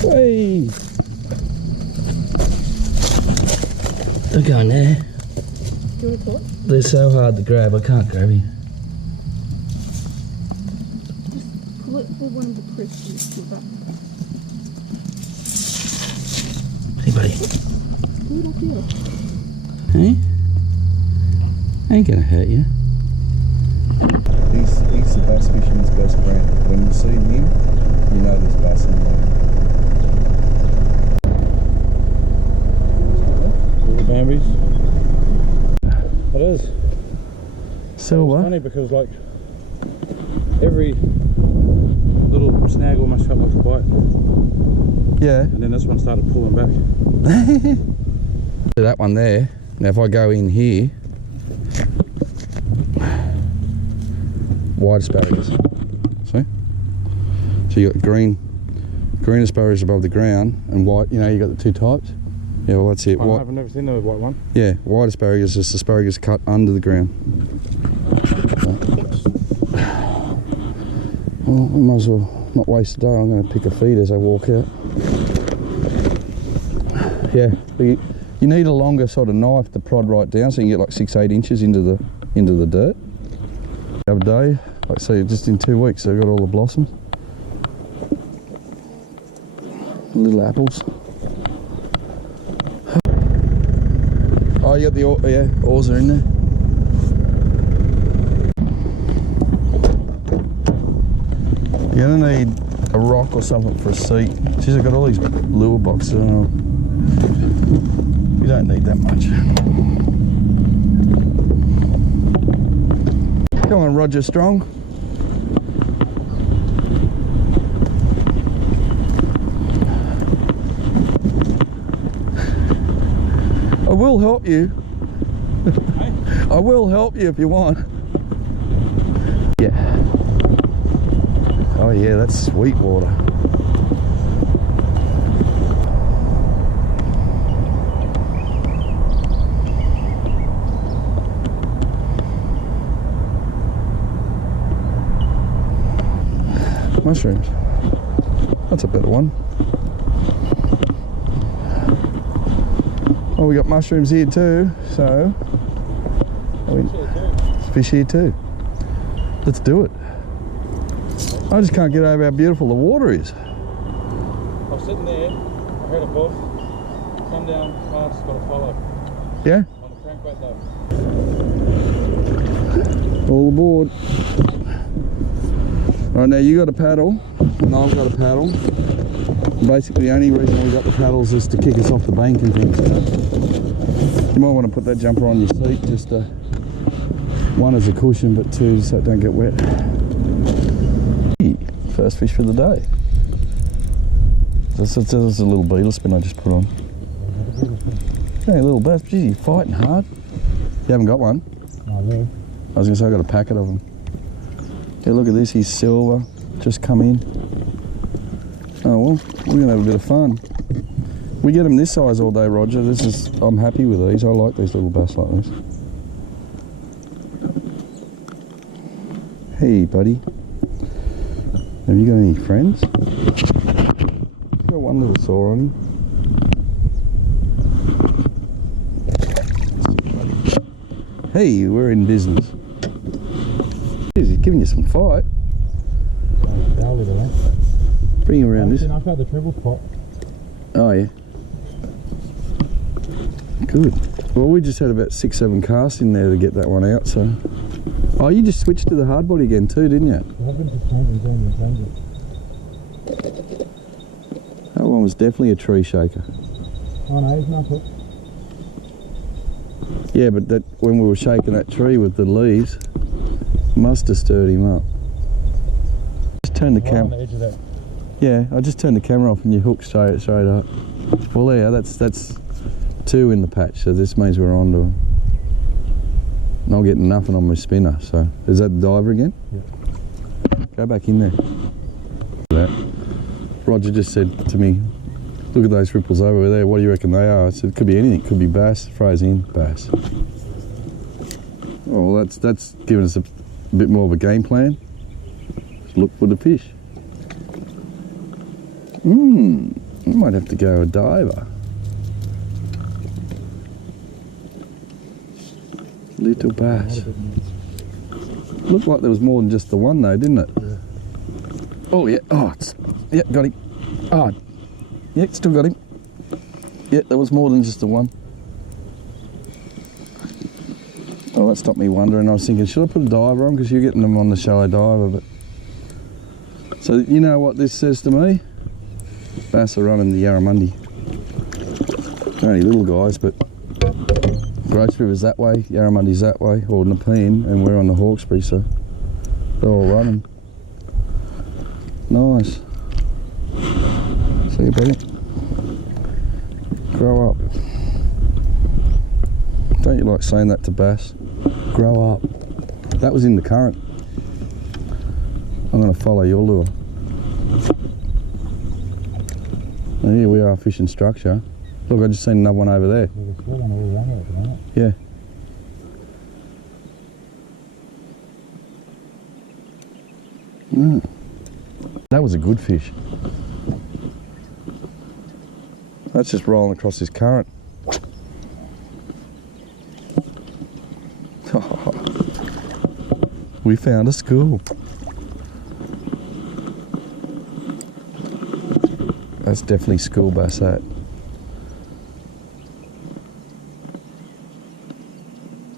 Hey! They're going there. Do you want to talk? They're so hard to grab, I can't grab you. Just pull it with one of the crisps and give that. Hey, buddy. Good idea. Hey? Ain't gonna hurt you. He's the bass fisherman's best friend. When you see him, you know there's bass in there. Little Bambies. It is. Silver? It's funny because like every little snag almost felt like a bite. Yeah. And then this one started pulling back. That one there. Now if I go in here, white asparagus. See? So you got green asparagus above the ground and white, you know, you got the two types. Yeah, well that's it. I've never seen the white one. Yeah, white asparagus is asparagus cut under the ground. Well, we might as well not waste the day. I'm going to pick a feed as I walk out. Yeah, you need a longer sort of knife to prod right down so you can get like 6-8 inches into the dirt. The other day, like say just in 2 weeks, I got all the blossoms. Little apples. Oh, you got the oars are in there. You're gonna need a rock or something for a seat. Jeez, I've got all these lure boxes. I don't know. We don't need that much. Come on, Roger Strong. I will help you. Hey? I will help you if you want. Yeah. Oh yeah, that's sweet water. Mushrooms. That's a better one. Oh, we got mushrooms here too, so fish here too. Let's do it. I just can't get over how beautiful the water is. I was sitting there, I heard a boat come down fast, got a follow. Yeah? On the crankbait though. All aboard. Right, now you got a paddle, and I've got a paddle. Basically the only reason we got the paddles is to kick us off the bank and things. You might want to put that jumper on your seat, just one as a cushion, but two so it don't get wet. First fish for the day. That's a little beetle spin I just put on. Hey, little bass. Gee, you're fighting hard. You haven't got one? No, no. I was going to say I got a packet of them. Yeah, look at this. He's silver. Just come in. Oh well, we're going to have a bit of fun. We get them this size all day, Roger. I'm happy with these. I like these little bass like this. Hey, buddy. Have you got any friends? Got one little sore on him. Hey, we're in business. Jeez, he's giving you some fight. Bring him around this. I've got the treble spot. Oh yeah. Good. Well, we just had about 6-7 casts in there to get that one out, so. Oh, you just switched to the hard body again too, didn't you? I've been just changing. That one was definitely a tree shaker. Oh no, he's not hooked. Yeah, but that when we were shaking that tree with the leaves, must have stirred him up. Just turn the camera. On the edge of that. Yeah, I just turned the camera off and you hook straight up. Well, there, that's 2 in the patch, so this means we're on to him. Not getting nothing on my spinner, so is that the diver again? Yeah. Go back in there. That. Roger just said to me, look at those ripples over there, what do you reckon they are? I said, it could be anything, it could be bass, throws in, bass. Oh, well, that's given us a bit more of a game plan. Just look for the fish. I might have to go a diver. Little bass. Looked like there was more than just the one though, didn't it? Yeah. Oh yeah, oh, yeah, got him. Oh, yeah, still got him. Yeah, there was more than just the one. Oh, that stopped me wondering. I was thinking, should I put a diver on? Because you're getting them on the shallow diver, but... So, you know what this says to me? Bass are running the Yarramundi. They're only little guys, but... Grose River's that way, Yarramundi's that way, or Nepean, and we're on the Hawkesbury, so... They're all running. Nice. See you, buddy. Grow up. Don't you like saying that to bass? Grow up. That was in the current. I'm going to follow your lure. And here we are fishing structure. Look, I just seen another one over there. Yeah. That was a good fish. That's just rolling across this current. We found a school. That's definitely school bass, that.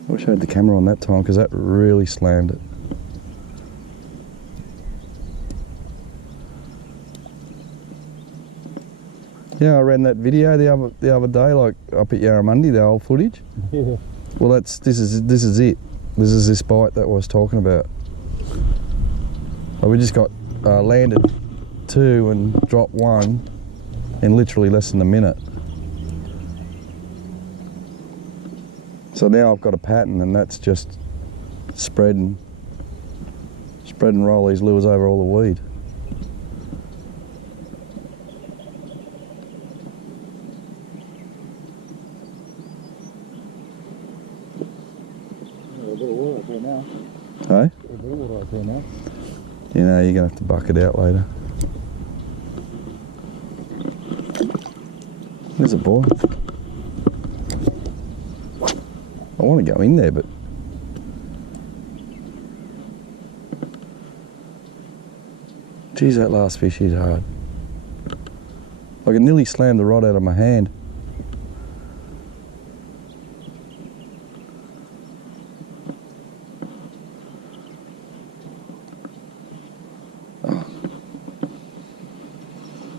I wish I had the camera on that time because that really slammed it. Yeah, I ran that video the other day, like up at Yarramundi, the old footage. Yeah. Well, this is it. This is this bite that I was talking about. We just got landed 2 and dropped 1 in literally less than a minute. So now I've got a pattern, and that's just spread and roll these lures over all the weed. Hey? You know, you're going to have to buck it out later. There's a boy. I want to go in there, but... Geez, that last fish hit hard. Like it nearly slammed the rod out of my hand.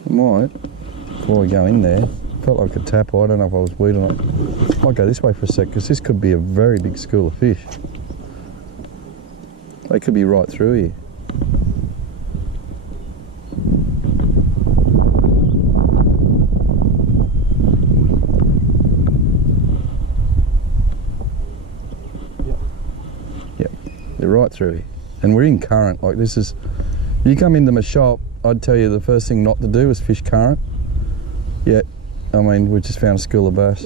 Might, before we go in there, felt like a tap. I don't know if I was weed or not. Might go this way for a sec, because this could be a very big school of fish. They could be right through here. Yep, they're right through here. And we're in current, like this is, you come into my shop, I'd tell you the first thing not to do is fish current. Yet, I mean, we just found a school of bass.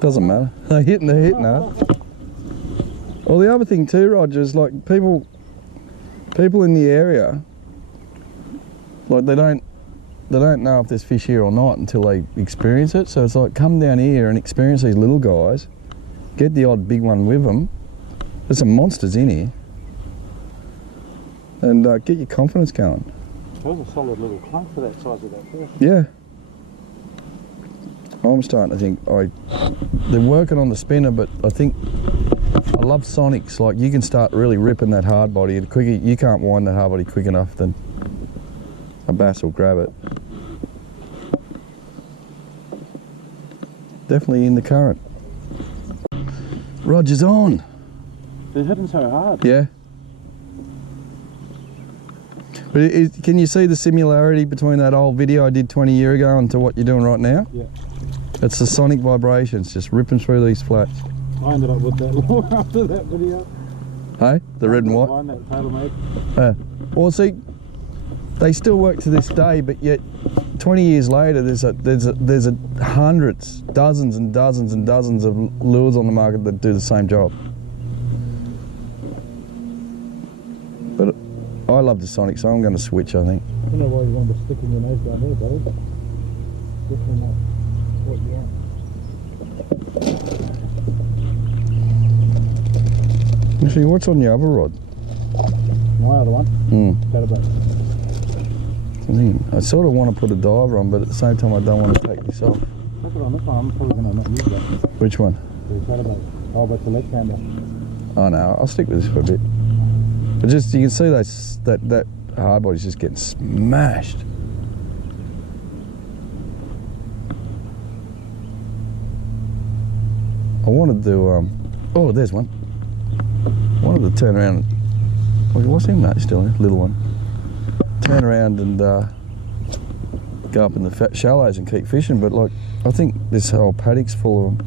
Doesn't matter. They're hitting hard. Well, the other thing too, Roger, is like people in the area, like they don't know if there's fish here or not until they experience it. So it's like, come down here and experience these little guys, get the odd big one with them. There's some monsters in here. And get your confidence going. That was a solid little clunk for that size of that fish. Yeah. I'm starting to think, they're working on the spinner, but I think, I love sonics. Like, you can start really ripping that hard body, and quicker, you can't wind that hard body quick enough, then a bass will grab it. Definitely in the current. Roger's on. They're hitting so hard. Yeah. But can you see the similarity between that old video I did 20 years ago and to what you're doing right now? Yeah. It's the sonic vibrations just ripping through these flats. I ended up with that lure after that video. Hey? The red and white? One that tailor made. Yeah. Well, see, they still work to this day, but yet 20 years later, there's hundreds, dozens and dozens and dozens of lures on the market that do the same job. But I love the sonic, so I'm going to switch, I think. don't know why you want to stick in your nose down there, buddy, but definitely not what you want. Actually, what's on your other rod? My other one? Chatterbait. I sort of want to put a diver on, but at the same time I don't want to take this off. Put it on this one, I'm probably going to not use that. Which one? The chatterbait. Oh, but the left hander. Oh no, I'll stick with this for a bit. But just, you can see that hard body's just getting smashed. I wanted to, oh, there's one. I wanted to turn around. Oh, what's him? No, he's still there, little one. Turn around and go up in the shallows and keep fishing, but like, I think this whole paddock's full of them.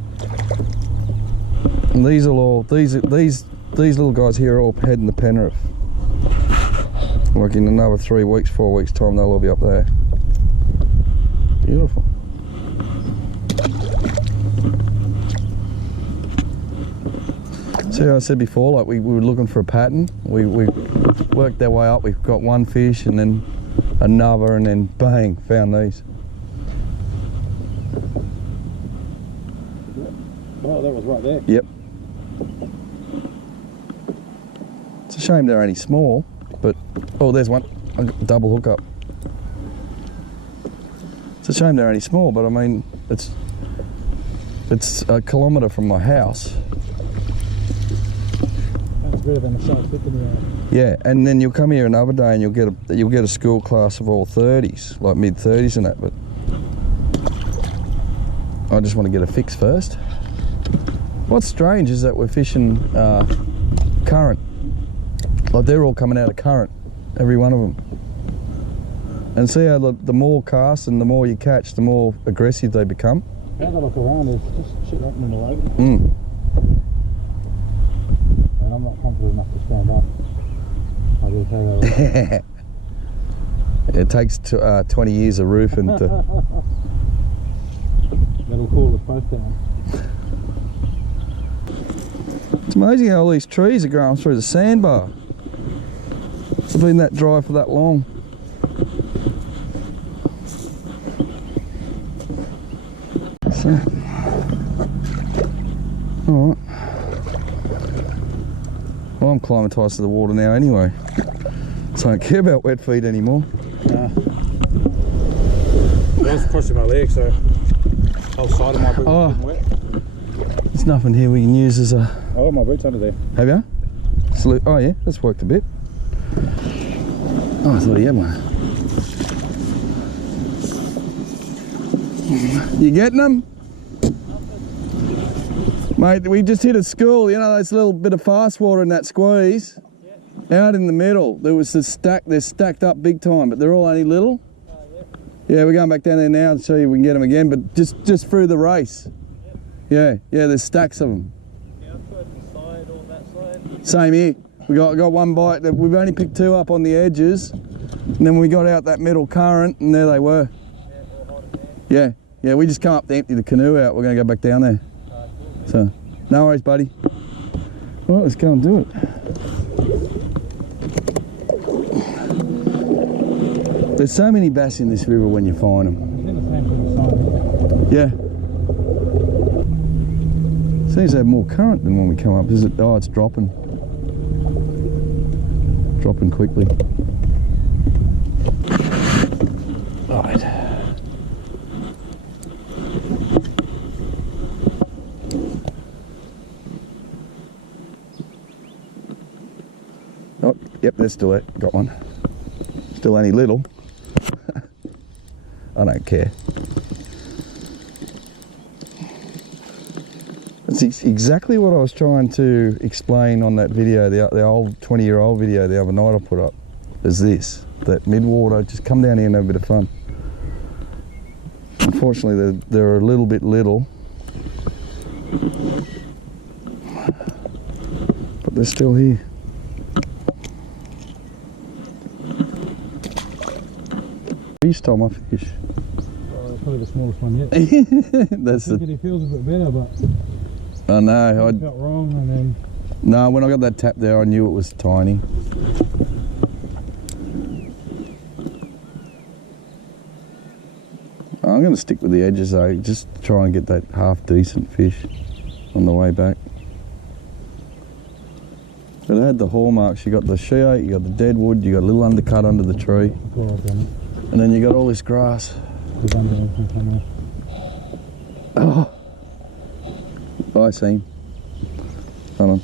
And these little guys here are all heading to Penrith. Like in another 3 weeks, 4 weeks time, they'll all be up there. Beautiful. See how I said before, like we were looking for a pattern. We worked our way up. We've got one fish and then another, and then bang, found these. Oh, that was right there. Yep. It's a shame they're only small, but oh, there's one. I got double hook up. It's a shame they're only small, but I mean, it's a kilometre from my house. That's better than a shark stick in the eye. Yeah, and then you'll come here another day and you'll get a school class of all 30s, like mid 30s and that. But I just want to get a fix first. What's strange is that we're fishing current. Like they're all coming out of current, every one of them. And see how the more casts and the more you catch, the more aggressive they become. As I look around, there's just shit happening all over. And I'm not confident enough to stand up. I will tell you that. It takes 20 years of roofing to... That'll cool the post down. It's amazing how all these trees are growing through the sandbar. It's been that dry for that long. So, alright. Well, I'm acclimatised to the water now anyway, so I don't care about wet feet anymore. Nah. I was crossing my leg, so whole side of my boot was getting wet. There's nothing here we can use as a... Oh, my boot's under there. Have you? Salute. Oh yeah, that's worked a bit. Oh, I thought he had one. You getting them? Mate, we just hit a school, you know, those little bit of fast water in that squeeze. Yeah. Out in the middle, there was this stack, they're stacked up big time, but they're all only little. Oh, yeah. Yeah, we're going back down there now to show you if we can get them again, but just through the race. Yep. Yeah, there's stacks of them. Yeah, I've tried the side or that side. Same here. We got one bite, we've only picked 2 up on the edges, and then we got out that middle current, and there they were. Yeah, all hot in there. Yeah, we just come up to empty the canoe out. We're going to go back down there. Cool. So, no worries, buddy. Well, let's go and do it. There's so many bass in this river when you find them. It's in the same sort of side. Yeah. Seems to have more current than when we come up. Is it? Oh, it's dropping. Dropping quickly. Right. Oh, yep, there's still it. Got one. Still only little. I don't care. That's exactly what I was trying to explain on that video, the old 20-year-old video the other night I put up, is this, that mid-water, just come down here and have a bit of fun. Unfortunately, they're a little bit little, but they're still here. You stole my fish. Probably the smallest one yet. That's I think it feels a bit better, but I know. I felt wrong, and then No, when I got that tap there, I knew it was tiny. I'm going to stick with the edges though, just try and get that half decent fish on the way back. But it had the hallmarks. You got the she-oak, you got the deadwood, you got a little undercut under the tree, and then you got all this grass. Oh, I see him. Hold on.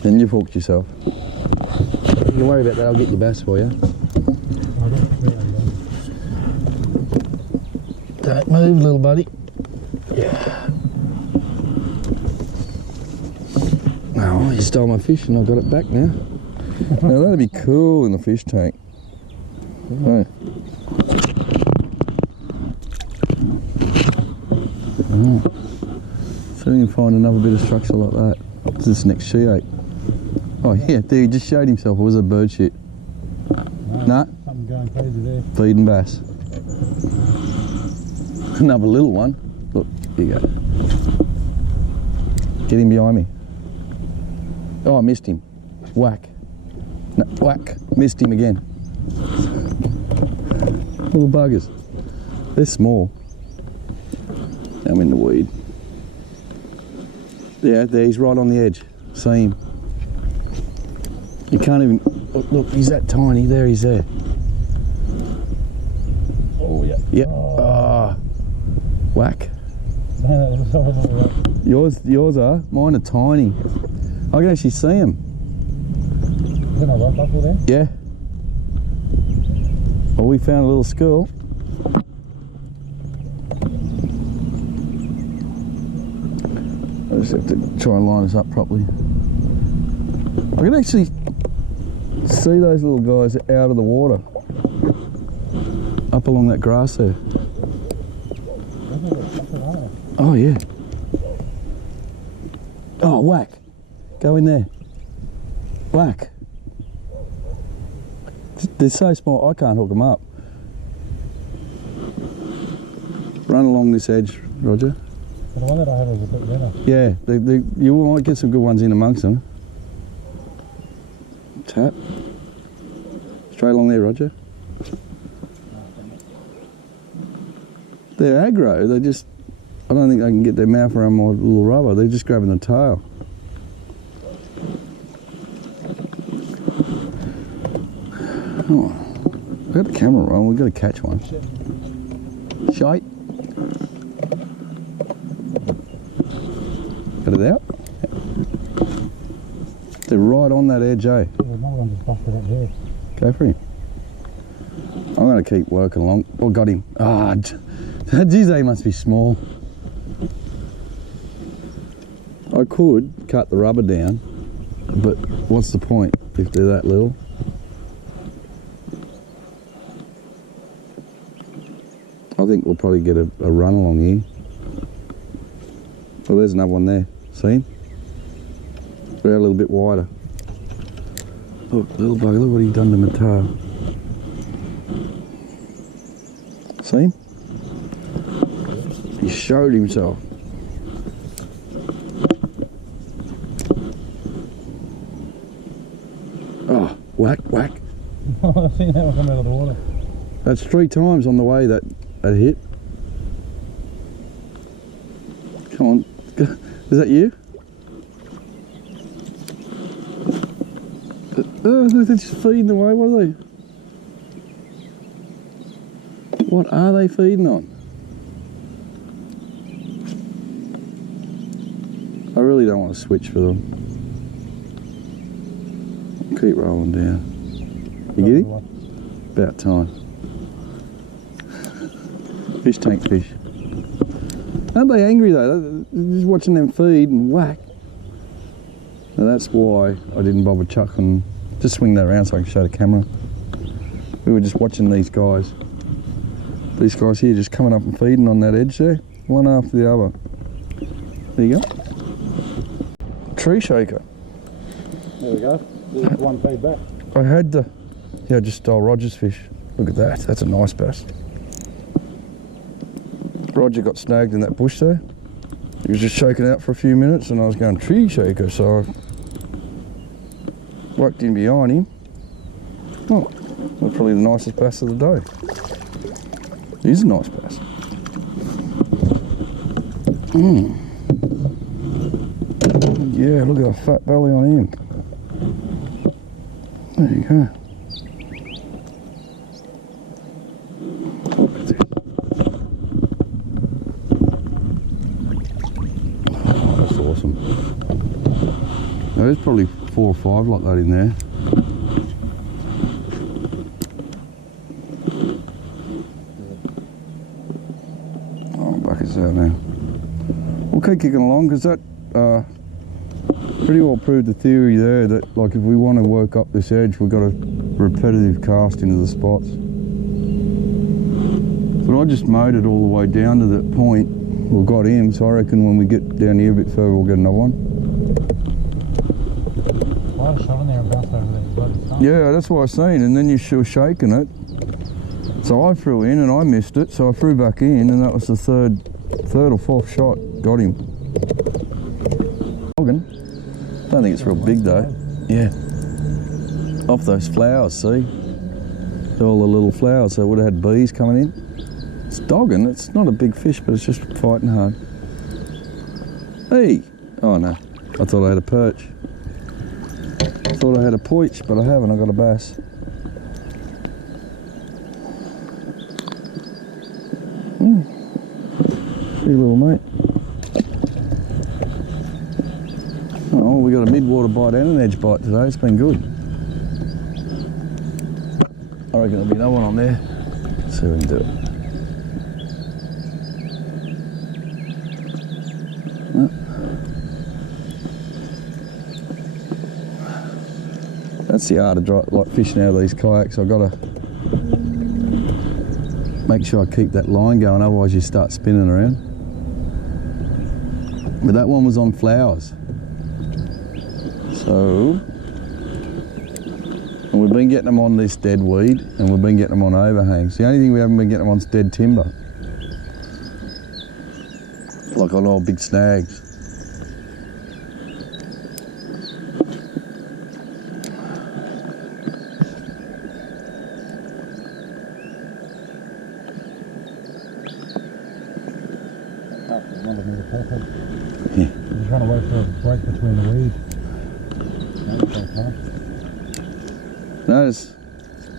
Then you've hooked yourself. Don't worry about that, I'll get your bass for you. Don't move, little buddy. Yeah. Oh, you stole my fish and I got it back now. Now that'd be cool in the fish tank. Hey. Oh. So you can find another bit of structure like that. What's this next she-oak? Oh yeah, there he just showed himself. Or was it bird shit? Nah. Something going crazy there. Feeding bass. Another little one. Look, here you go. Get him behind me. Oh, I missed him. Whack. No, whack. Missed him again. Little buggers. They're small. I'm in the weed. Yeah, there, he's right on the edge. See him. You can't even... Look, he's that tiny. There, he's there. Oh, yeah. Yep. Ah. Whack. Yours are? Mine are tiny. I can actually see them. Is that a rock buckle there? Yeah. Well, we found a little school. I just have to try and line this up properly. I can actually see those little guys out of the water. Up along that grass there. Oh yeah. Oh, whack. Go in there. Whack. They're so small, I can't hook them up. Run along this edge, Roger. The one that I had was a bit better. Yeah, you might get some good ones in amongst them. Tap. Straight along there, Roger. They're aggro, they just... I don't think they can get their mouth around my little rubber. They're just grabbing the tail. Oh, I've got the camera on. We've got to catch one. Shite. Got it out? They're right on that edge, eh? Yeah, another one just busted up there. Go for him. I'm going to keep working along. Oh, got him. Ah, geez, they must be small. I could cut the rubber down, but what's the point if they're that little? I think we'll probably get a run along here. Oh, there's another one there. See him? We're a little bit wider. Look, little bugger, look what he done to my tail. See him? He showed himself. Oh, whack, whack. I've seen that one come out of the water. That's 3 times on the way that hit. Come on. Is that you? They're just feeding away, what are they? What are they feeding on? I really don't want to switch for them. Keep rolling down. You get it? About time. Fish tank fish. Aren't they angry though? Just watching them feed and whack. Now that's why I didn't bother chucking. Just swing that around so I can show the camera. We were just watching these guys. These guys here just coming up and feeding on that edge there. One after the other. There you go. Tree shaker. There we go. There's one feed back. I had the... Yeah, I just stole Roger's fish. Look at that. That's a nice bass. Roger got snagged in that bush there. He was just shaking out for a few minutes and I was going tree shaker, so I worked in behind him. Oh, that's probably the nicest bass of the day. He's a nice bass. Yeah, look at that fat belly on him. There you go. Oh, that's awesome. Now, there's probably 4 or 5 like that in there. Oh, bucket's out now. We'll keep kicking along because that pretty well proved the theory there that, like, if we want to work up this edge, we've got a repetitive cast into the spots. But I just mowed it all the way down to that point. We got him, so I reckon when we get down here a bit further, we'll get another one. I had a shot in there and bounced over there. Bloody stuff. Yeah, that's what I seen, and then you were shaking it. So I threw in and I missed it, so I threw back in, and that was the third or fourth shot. Got him. Don't think it's real big though. Yeah. Off those flowers, see? All the little flowers, so it would have had bees coming in. It's dogging, it's not a big fish, but it's just fighting hard. Hey! Oh no, I thought I had a perch. I thought I had a poich, but I haven't, I got a bass. Hey little mate. Oh, we got a mid-water bite and an edge bite today. It's been good. I reckon there'll be another one on there. Let's see if we can do it. That's the art of like fishing out of these kayaks. I've got to make sure I keep that line going, otherwise you start spinning around. But that one was on flowers. So, and we've been getting them on this dead weed, and we've been getting them on overhangs. The only thing we haven't been getting them on is dead timber. Like on all big snags. Yeah. He's trying to wait for a break between the weed. No, there's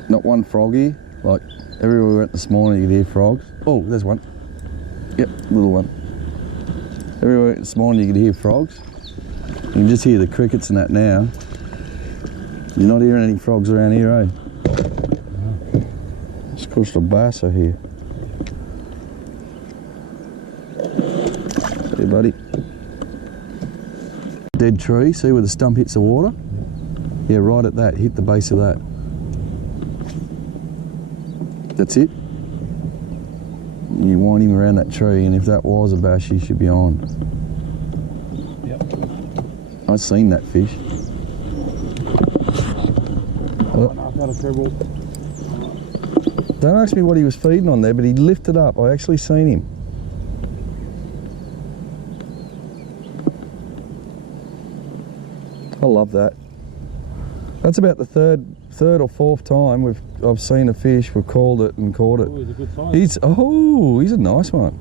not one frog here. Like everywhere we went this morning, you could hear frogs. Oh, there's one. Yep, little one. Everywhere we went this morning, you could hear frogs. You can just hear the crickets and that now. You're not hearing any frogs around here, eh? No. It's called a bass here. Hey, buddy. Dead tree, see where the stump hits the water? Yeah, right at that, hit the base of that. That's it. You wind him around that tree, and if that was a bass, you should be on. Yep. I've seen that fish. I've got a treble. Don't ask me what he was feeding on there, but he lifted up. I actually seen him. I love that. That's about the third or fourth time I've seen a fish, we've called it and caught it. Oh, he's a good size. He's a nice one.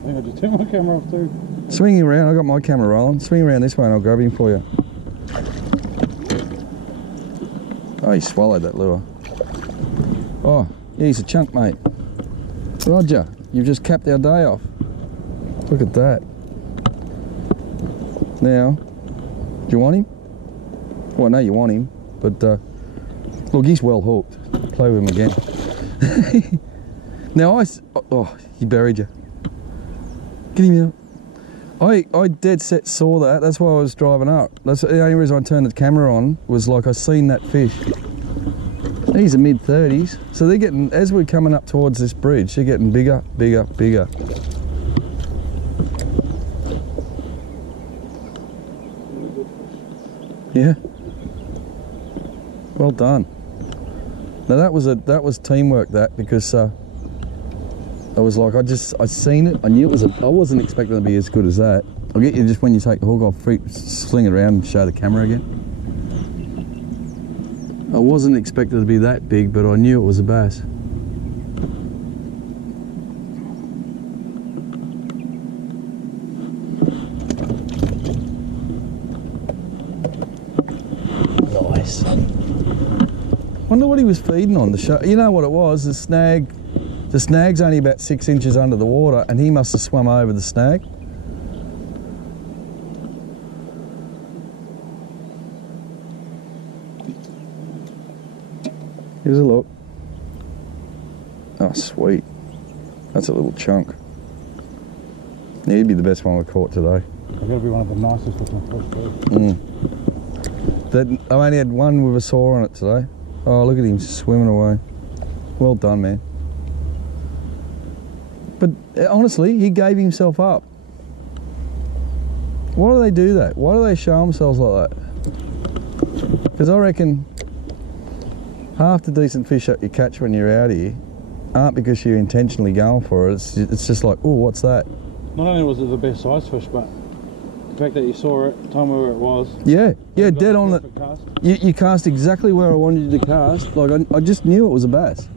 I think I just turned my camera off too. Swing him around, I got my camera rolling. Swing around this way and I'll grab him for you. Oh, he swallowed that lure. Oh, yeah, he's a chunk, mate. Roger, you've just capped our day off. Look at that. Now, do you want him? Well, I know you want him, but look, he's well hooked. Play with him again. Now oh, he buried you. Get him out. I dead set saw that. That's why I was driving up. That's the only reason I turned the camera on, was like I seen that fish. He's a mid-30s, so they're getting, as we're coming up towards this bridge, they're getting bigger, bigger, bigger. Yeah. Well done. Now that was teamwork, that, because I was like, I seen it, I knew it was I wasn't expecting it to be as good as that. I'll get you just when you take the hook off, sling it around and show the camera again. I wasn't expecting it to be that big, but I knew it was a bass. Wonder what he was feeding on. You know what it was? The snag's only about 6 inches under the water, and he must have swum over the snag. Here's a look. Oh, sweet. That's a little chunk. Yeah, he'd be the best one we caught today. I've got to be one of the nicest looking fish too. I only had one with a sore on it today. Oh, look at him swimming away. Well done, man. But honestly, he gave himself up. Why do they do that? Why do they show themselves like that? Because I reckon half the decent fish that you catch when you're out here aren't because you're intentionally going for it. It's just like, oh, what's that? Not only was it the best size fish, but the fact that you saw it, told me where it was. Yeah, dead on it. You cast exactly where I wanted you to cast. Like, I just knew it was a bass.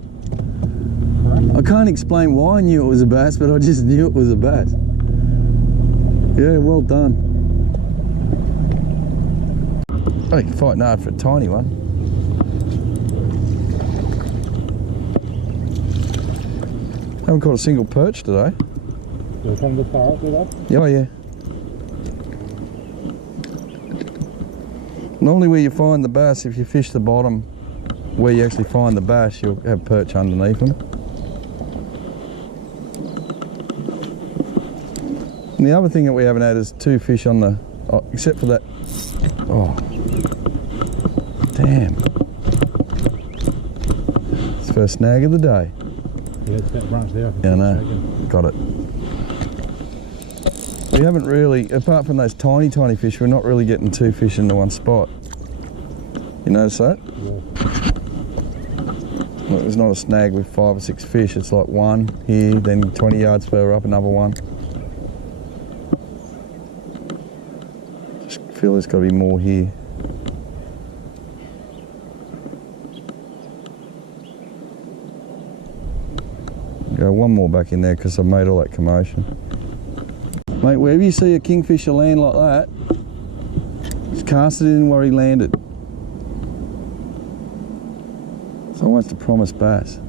I can't explain why I knew it was a bass, but I just knew it was a bass. Yeah, well done. Oh, you're fighting hard for a tiny one. Haven't caught a single perch today. You're coming this far up, do that? Oh yeah. Normally where you find the bass, if you fish the bottom where you actually find the bass, you'll have perch underneath them. And the other thing that we haven't had is 2 fish on the, except for that. Oh, damn. It's the first snag of the day. Yeah, it's that branch there. Yeah, I know. Got it. We haven't really, apart from those tiny fish, we're not really getting 2 fish into one spot. You notice that? Yeah. Look, there's not a snag with 5 or 6 fish. It's like one here, then 20 yards further up, another one. Just feel there's got to be more here. Go one more back in there because I've made all that commotion. Mate, wherever you see a kingfisher land like that, just cast it in where he landed. It's almost a promised bass.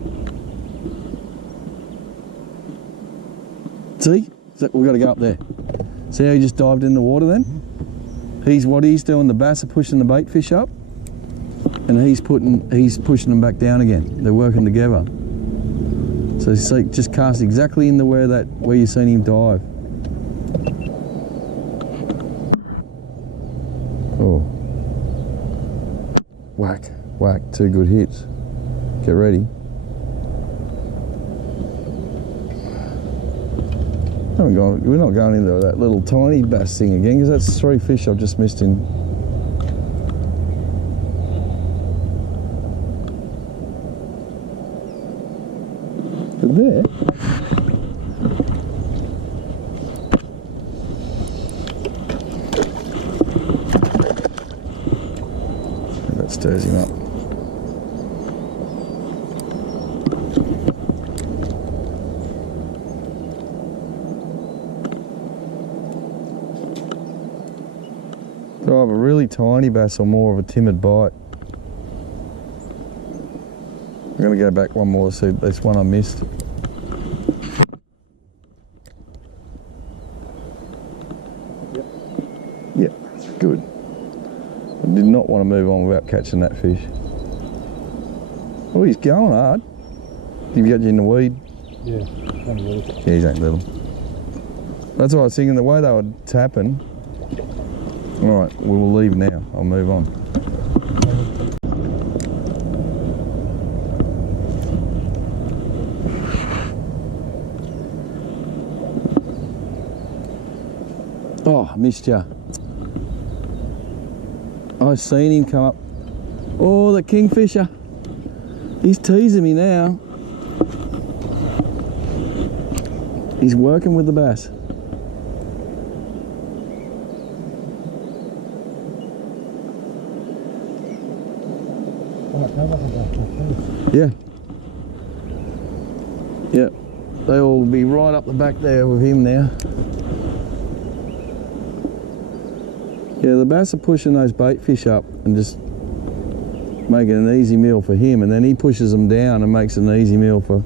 See? We've got to go up there. See how he just dived in the water then? What he's doing, the bass are pushing the bait fish up, and he's pushing them back down again. They're working together. So see, just cast exactly in the where you seen him dive. Oh. Whack, whack, 2 good hits. Get ready. We're not going into that little tiny bass thing again, because that's 3 fish I've just missed in. But there. That stirs him up. Do I have a really tiny bass or more of a timid bite? I'm going to go back one more to see this one I missed. Yep, good. I did not want to move on without catching that fish. Oh, he's going hard. Did he get you in the weed? Yeah, only little. Yeah, he's ain't little. That's what I was thinking, the way they were tapping. Alright, we will leave now. I'll move on. Oh, missed ya. I seen him come up. Oh, the kingfisher. He's teasing me now. He's working with the bass. Yeah. Yep. They will be right up the back there with him now. Yeah, the bass are pushing those bait fish up and just make it an easy meal for him, and then he pushes them down and makes it an easy meal for...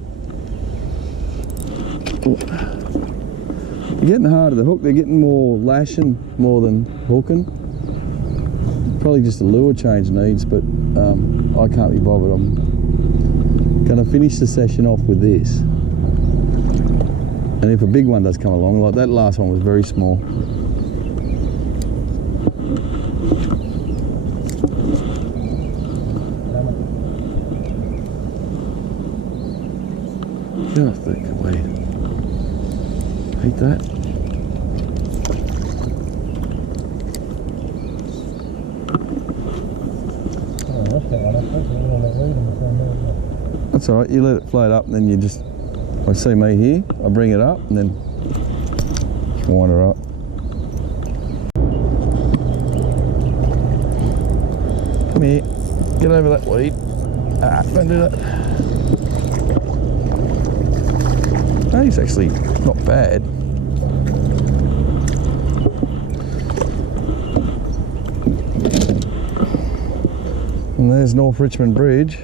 They're getting harder to hook. They're getting more lashing more than hooking. Probably just a lure change needs, but I can't be bothered. I'm going to finish the session off with this. And if a big one does come along, like that last one was very small. Get off the weed. Hate that. That's alright, you let it float up and then you just, I see me here, I bring it up and then wind her up. Come here, get over that weed. Ah, don't do that. Oh, he's actually not bad. And there's North Richmond Bridge.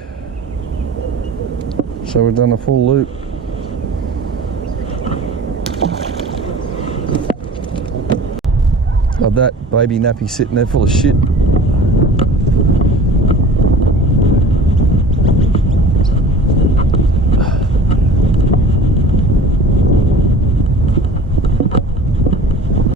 So we've done a full loop. Of that baby nappy sitting there full of shit.